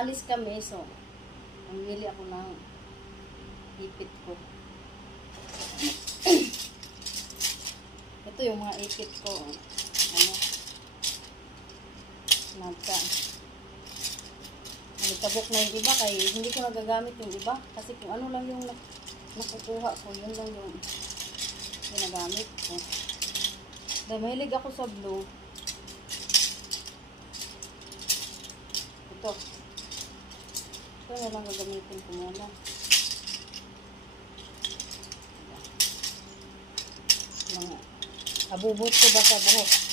aalis kami, so mamili ako ng ipit ko. Ito yung mga ipit ko. Ano? Nagkabok na yung iba kaya hindi ko nagagamit yung iba. Kasi kung ano lang yung nakukuha ko, yun lang yung ginagamit ko. Dahil mahilig ako sa blue. Ito. Ito na lang gagamitin ko muna. Mga abubot ko ba sa buhok?